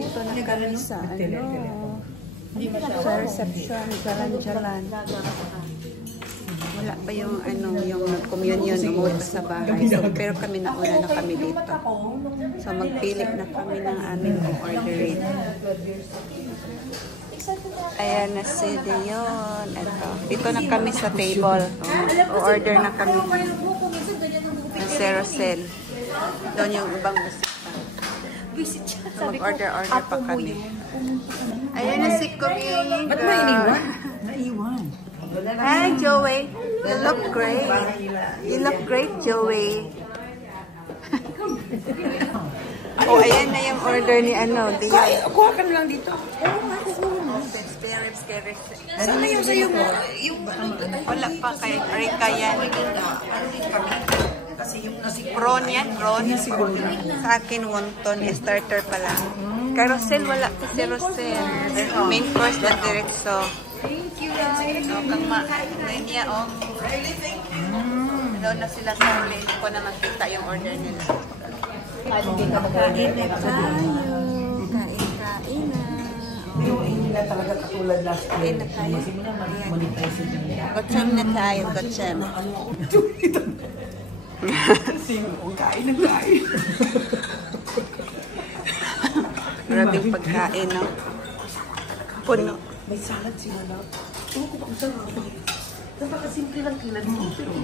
Dito na kami sa sa reception, Jalan-Jalan. Wala pa yung yung communion, umuwi pa sa bahay. So, pero kami nauna na kami dito. So magpili na kami ng aming orderin. Ayan na si Dion. Dito na kami sa table. O-order na kami ng Cerocel. Doon yung ibang bisita. So mag-order pa kami. Ayan na si Kuming. Ba't mo iniwan? Naiwan. Hi, Joey. You look great. You look great, Joey. Oh, ayan na yung order ni Dion. Kuha ka na lang dito. Sana yung sa'yo mo? Wala pa kay Rika yan. Kasi yung nasi Prawn yan, prawn. Sa akin, wonton, starter pa lang. Carousel, wala pa si Rosel. Main course na diretso. Thank you, So, kang niya, doon na sila sa huli. Hindi ko na makita yung order nila. Kain na tayo. Kain na. Pero hindi na talaga katulad last year. Kain na tayo. Kasi mo na monetize ito. Gotsem na tayo, gotsem. Kasi yung kain na kain. Grabing pagkain, no? Puno. May salad sila na. Oo, kung saan ako. Napakasimple lang kilad mo. Pero